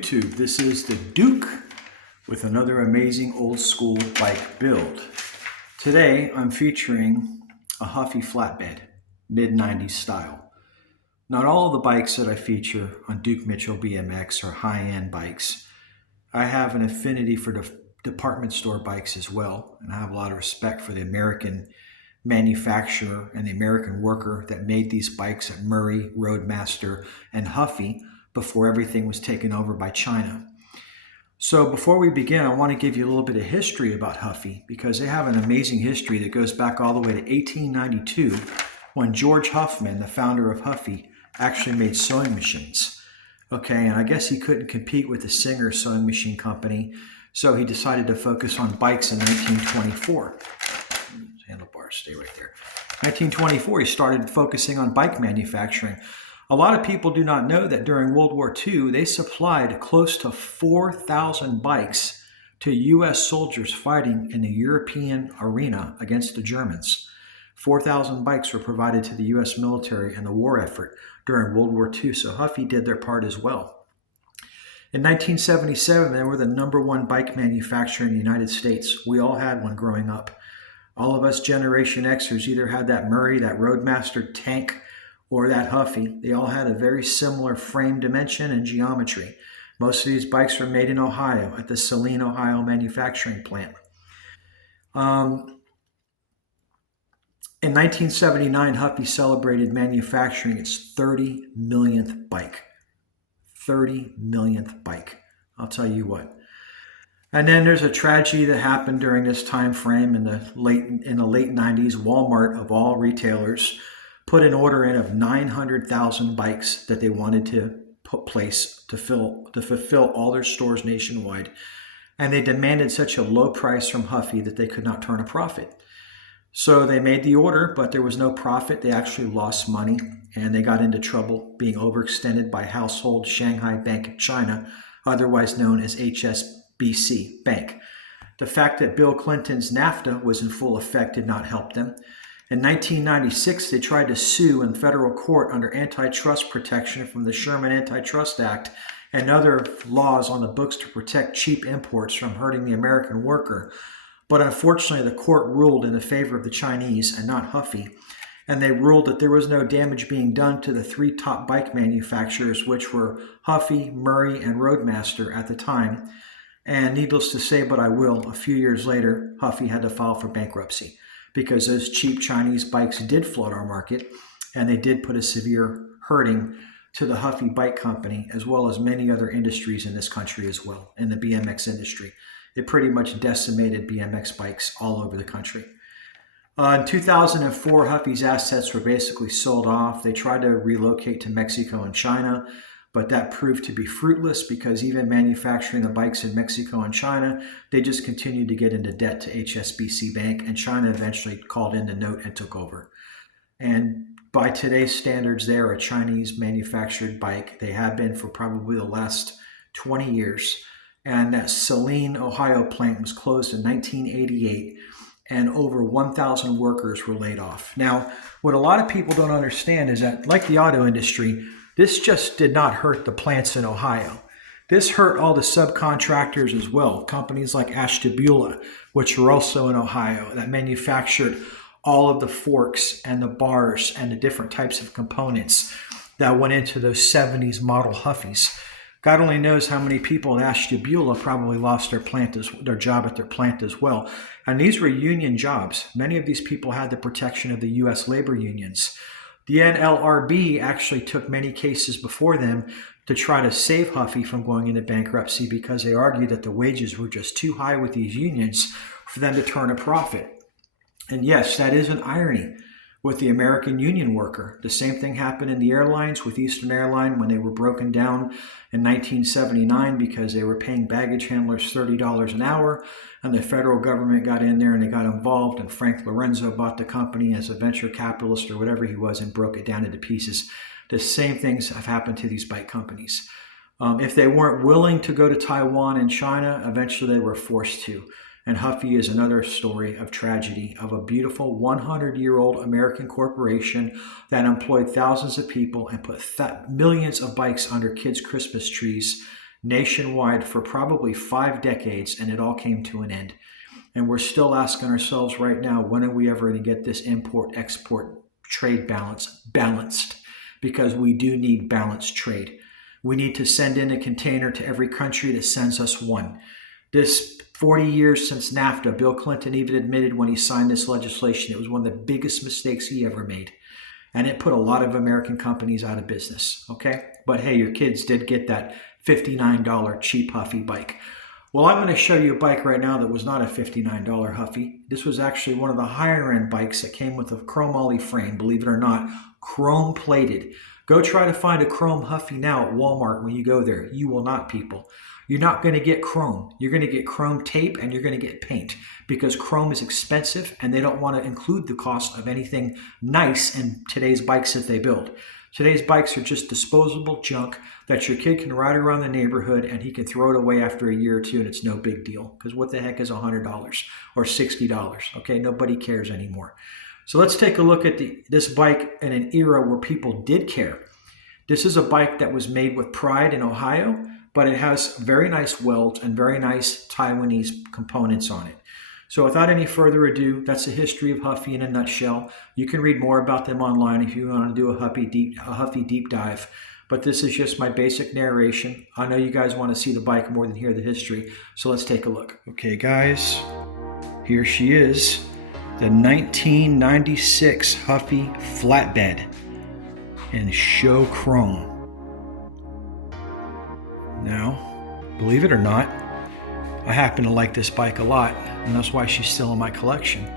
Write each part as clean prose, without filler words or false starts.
YouTube. This is the Duke with another amazing old school bike build. Today I'm featuring a Huffy Flatbed, mid-90s style. Not all of the bikes that I feature on Duke Mitchell BMX are high-end bikes. I have an affinity for department store bikes as well, and I have a lot of respect for the American manufacturer and the American worker that made these bikes at Murray, Roadmaster, and Huffy before everything was taken over by China. So before we begin, I want to give you a little bit of history about Huffy because they have an amazing history that goes back all the way to 1892 when George Huffman, the founder of Huffy, actually made sewing machines. Okay, and I guess he couldn't compete with the Singer sewing machine company, so he decided to focus on bikes in 1924. Handlebars, stay right there. 1924, he started focusing on bike manufacturing. A lot of people do not know that during World War II, they supplied close to 4,000 bikes to U.S. soldiers fighting in the European arena against the Germans. 4,000 bikes were provided to the U.S. military in the war effort during World War II, so Huffy did their part as well. In 1977, they were the #1 bike manufacturer in the United States. We all had one growing up. All of us Generation Xers either had that Murray, that Roadmaster tank, or that Huffy. They all had a very similar frame dimension and geometry. Most of these bikes were made in Ohio at the Saline, Ohio manufacturing plant. In 1979, Huffy celebrated manufacturing its 30 millionth bike. 30 millionth bike. I'll tell you what. And then there's a tragedy that happened during this time frame in the late 90s. Walmart, of all retailers, put an order in of 900,000 bikes that they wanted to place to fulfill all their stores nationwide. And they demanded such a low price from Huffy that they could not turn a profit. So they made the order, but there was no profit. They actually lost money, and they got into trouble being overextended by Household Shanghai Bank of China, otherwise known as HSBC Bank. The fact that Bill Clinton's NAFTA was in full effect did not help them. In 1996, they tried to sue in federal court under antitrust protection from the Sherman Antitrust Act and other laws on the books to protect cheap imports from hurting the American worker. But unfortunately, the court ruled in the favor of the Chinese and not Huffy, and they ruled that there was no damage being done to the 3 top bike manufacturers, which were Huffy, Murray, and Roadmaster at the time. And needless to say, but I will, a few years later, Huffy had to file for bankruptcy because those cheap Chinese bikes did flood our market, and they did put a severe hurting to the Huffy Bike Company, as well as many other industries in this country as well, in the BMX industry. It pretty much decimated BMX bikes all over the country. In 2004, Huffy's assets were basically sold off. They tried to relocate to Mexico and China, but that proved to be fruitless because even manufacturing the bikes in Mexico and China, they just continued to get into debt to HSBC Bank, and China eventually called in the note and took over. And by today's standards, they are a Chinese manufactured bike. They have been for probably the last 20 years. And that Saline, Ohio plant was closed in 1988, and over 1,000 workers were laid off. Now, what a lot of people don't understand is that, like the auto industry, this just did not hurt the plants in Ohio. This hurt all the subcontractors as well. Companies like Ashtabula, which are also in Ohio, that manufactured all of the forks and the bars and the different types of components that went into those 70s model Huffys. God only knows how many people at Ashtabula probably lost their job at their plant as well. And these were union jobs. Many of these people had the protection of the U.S. labor unions. The NLRB actually took many cases before them to try to save Huffy from going into bankruptcy because they argued that the wages were just too high with these unions for them to turn a profit. And yes, that is an irony with the American union worker. The same thing happened in the airlines with Eastern Airline when they were broken down in 1979 because they were paying baggage handlers $30 an hour, and the federal government got in there and they got involved, and Frank Lorenzo bought the company as a venture capitalist or whatever he was and broke it down into pieces. The same things have happened to these bike companies. If they weren't willing to go to Taiwan and China, eventually they were forced to. And Huffy is another story of tragedy of a beautiful 100-year-old American corporation that employed thousands of people and put millions of bikes under kids' Christmas trees nationwide for probably 5 decades, and it all came to an end. And we're still asking ourselves right now, when are we ever going to get this import-export trade balance balanced? Because we do need balanced trade. We need to send in a container to every country that sends us one. This 40 years since NAFTA, Bill Clinton even admitted when he signed this legislation, it was one of the biggest mistakes he ever made. And it put a lot of American companies out of business, okay? But hey, your kids did get that $59 cheap Huffy bike. Well, I'm going to show you a bike right now that was not a $59 Huffy. This was actually one of the higher end bikes that came with a chrome ollie frame, believe it or not, chrome plated. Go try to find a chrome Huffy now at Walmart when you go there. You will not, people. You're not going to get chrome. You're going to get chrome tape and you're going to get paint because chrome is expensive and they don't want to include the cost of anything nice in today's bikes that they build. Today's bikes are just disposable junk that your kid can ride around the neighborhood and he can throw it away after a year or two and it's no big deal. Because what the heck is $100 or $60? Okay, nobody cares anymore. So let's take a look at this bike in an era where people did care. This is a bike that was made with pride in Ohio, but it has very nice welds and very nice Taiwanese components on it. So without any further ado, that's the history of Huffy in a nutshell. You can read more about them online if you want to do a Huffy deep dive. But this is just my basic narration. I know you guys want to see the bike more than hear the history, so let's take a look. Okay, guys, here she is, the 1996 Huffy Flatbed in show chrome. Now, believe it or not, I happen to like this bike a lot, and that's why she's still in my collection,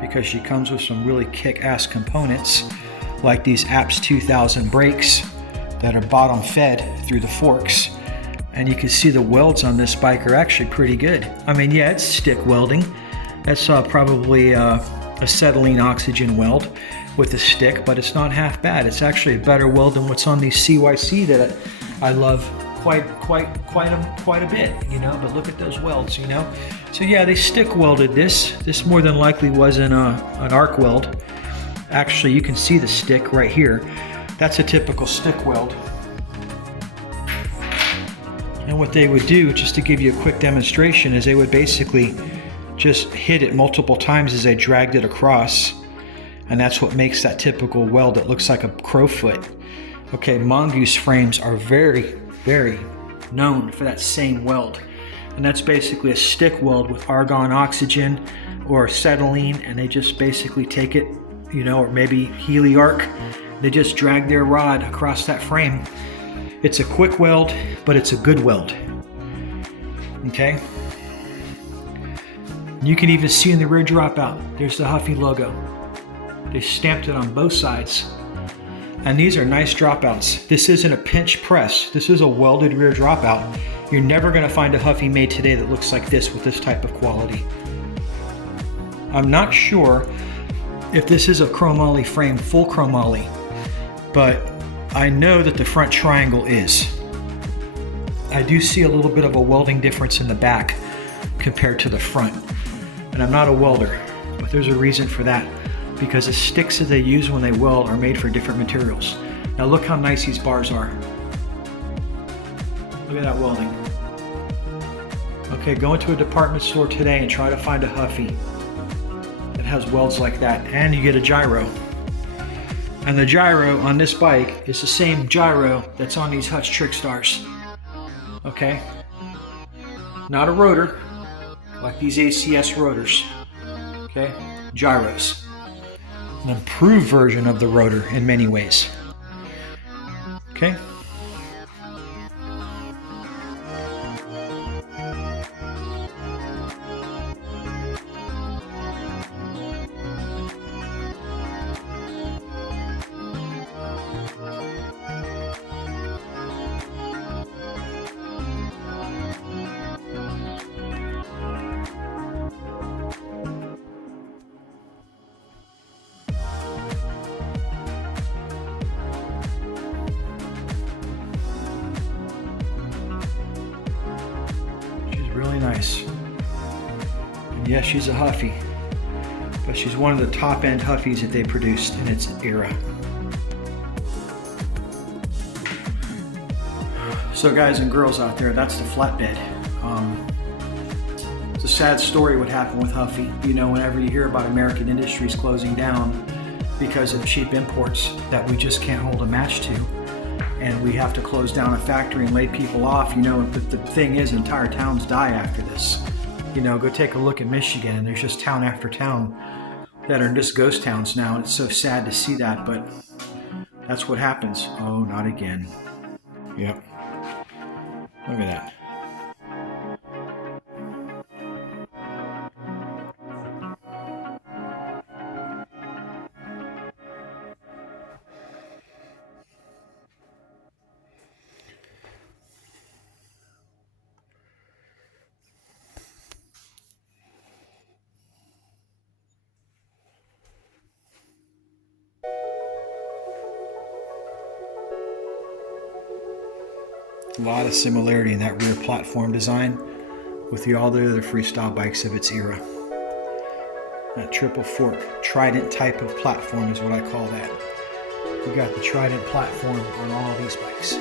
because she comes with some really kick-ass components like these APS 2000 brakes that are bottom fed through the forks, and you can see the welds on this bike are actually pretty good. I mean, yeah, it's stick welding. That's probably a acetylene oxygen weld with a stick, but it's not half bad. It's actually a better weld than what's on these CYC that I love quite a bit, you know. But look at those welds, you know. So yeah, they stick welded this. This more than likely wasn't an arc weld. Actually, you can see the stick right here. That's a typical stick weld. And what they would do, just to give you a quick demonstration, is they would basically just hit it multiple times as they dragged it across. And that's what makes that typical weld that looks like a crowfoot. Okay, mongoose frames are very known for that same weld. And that's basically a stick weld with argon oxygen or acetylene, and they just basically take it, you know, or maybe Heli-Arc. They just drag their rod across that frame. It's a quick weld, but it's a good weld. Okay? You can even see in the rear dropout, there's the Huffy logo. They stamped it on both sides. And these are nice dropouts. This isn't a pinch press. This is a welded rear dropout. You're never gonna find a Huffy made today that looks like this with this type of quality. I'm not sure if this is a chromoly frame, full chromoly, but I know that the front triangle is. I do see a little bit of a welding difference in the back compared to the front. And I'm not a welder, but there's a reason for that, because the sticks that they use when they weld are made for different materials. Now look how nice these bars are. Look at that welding. Okay, go into a department store today and try to find a Huffy that has welds like that, and you get a gyro. And the gyro on this bike is the same gyro that's on these Hutch Trickstars. Okay? Not a rotor, like these ACS rotors. Okay? Gyros. An improved version of the rotor in many ways. Okay? Really nice. And yes, she's a Huffy, but she's one of the top end Huffies that they produced in its era. So guys and girls out there, that's the Flatbed. It's a sad story what happened with Huffy. You know, whenever you hear about American industries closing down because of cheap imports that we just can't hold a match to, and we have to close down a factory and lay people off, you know, but the thing is, entire towns die after this. You know, go take a look at Michigan, and there's just town after town that are just ghost towns now, and it's so sad to see that, but that's what happens. Oh, not again. Yep. Look at that. A lot of similarity in that rear platform design with all the other freestyle bikes of its era. That triple fork trident type of platform is what I call that. We got the trident platform on all these bikes.